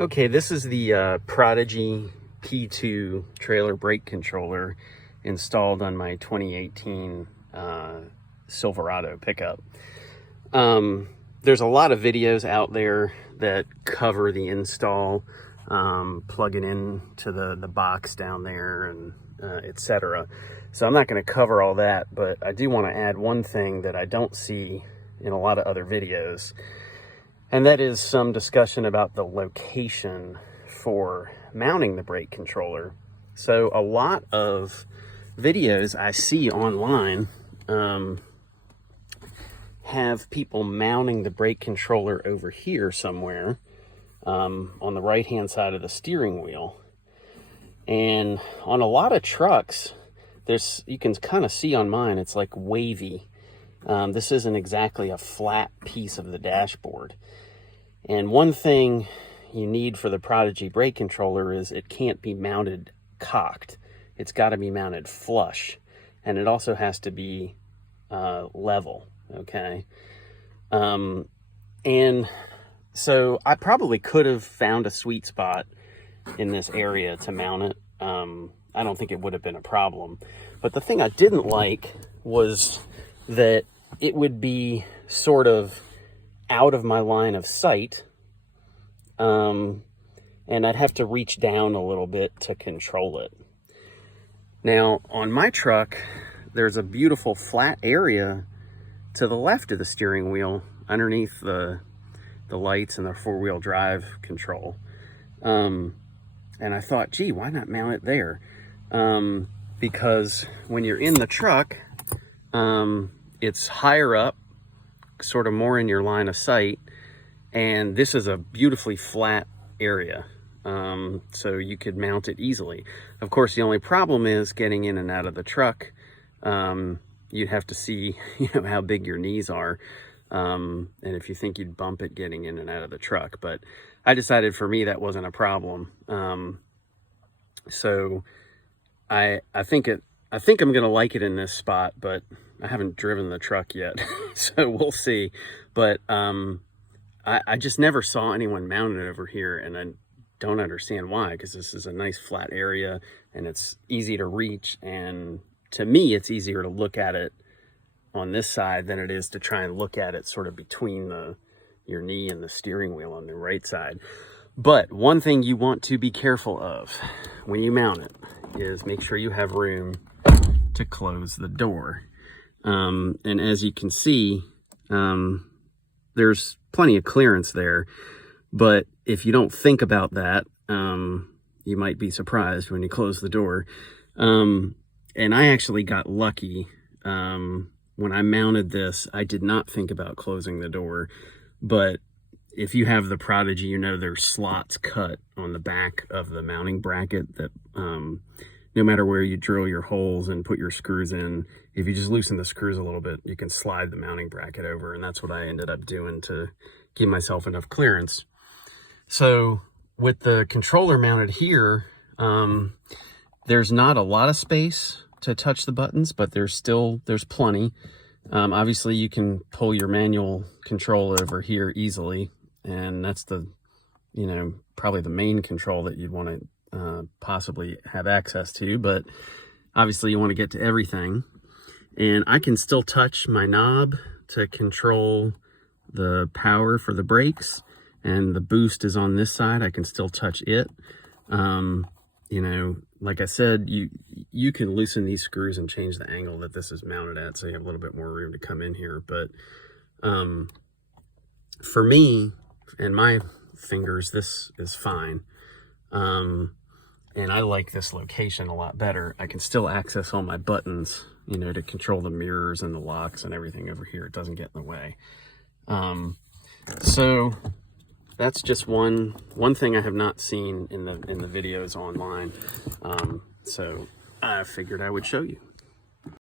Okay, this is the Prodigy P2 trailer brake controller installed on my 2018 Silverado pickup. There's a lot of videos out there that cover the install, plug it into the box down there, and etc. So I'm not going to cover all that, but I do want to add one thing that I don't see in a lot of other videos. And that is some discussion about the location for mounting the brake controller. So a lot of videos I see online have people mounting the brake controller over here somewhere on the right hand side of the steering wheel. And on a lot of trucks, you can kind of see on mine, it's like wavy. This isn't exactly a flat piece of the dashboard. And one thing you need for the Prodigy brake controller is it can't be mounted cocked. It's got to be mounted flush. And it also has to be level, okay? And so I probably could have found a sweet spot in this area to mount it. I don't think it would have been a problem. But the thing I didn't like was that it would be sort of out of my line of sight, and I'd have to reach down a little bit to control it. Now, on my truck, there's a beautiful flat area to the left of the steering wheel underneath the lights and the four-wheel drive control. And I thought, gee, why not mount it there? Because when you're in the truck, it's higher up, sort of more in your line of sight, and this is a beautifully flat area, so you could mount it easily. Of course, the only problem is getting in and out of the truck. You'd have to see how big your knees are, and if you think you'd bump it getting in and out of the truck. But I decided for me that wasn't a problem. So I think I'm gonna like it in this spot, but I haven't driven the truck yet, so we'll see. But I just never saw anyone mount it over here, and I don't understand why, because this is a nice flat area and it's easy to reach, and to me it's easier to look at it on this side than it is to try and look at it sort of between your knee and the steering wheel on the right side. But one thing you want to be careful of when you mount it is make sure you have room to close the door. And as you can see, there's plenty of clearance there, but if you don't think about that, you might be surprised when you close the door. And I actually got lucky. When I mounted this, I did not think about closing the door, but if you have the Prodigy, there's slots cut on the back of the mounting bracket that, no matter where you drill your holes and put your screws in, if you just loosen the screws a little bit, you can slide the mounting bracket over, and that's what I ended up doing to give myself enough clearance. So with the controller mounted here, there's not a lot of space to touch the buttons, but there's plenty. Obviously you can pull your manual control over here easily, and that's probably the main control that you'd want to possibly have access to, but obviously you want to get to everything. And I can still touch my knob to control the power for the brakes, and the boost is on this side. I can still touch it. Like I said, you can loosen these screws and change the angle that this is mounted at, so you have a little bit more room to come in here. But for me and my fingers, this is fine. And I like this location a lot better. I can still access all my buttons, to control the mirrors and the locks and everything over here. It doesn't get in the way. So that's just one thing I have not seen in the videos online. So I figured I would show you.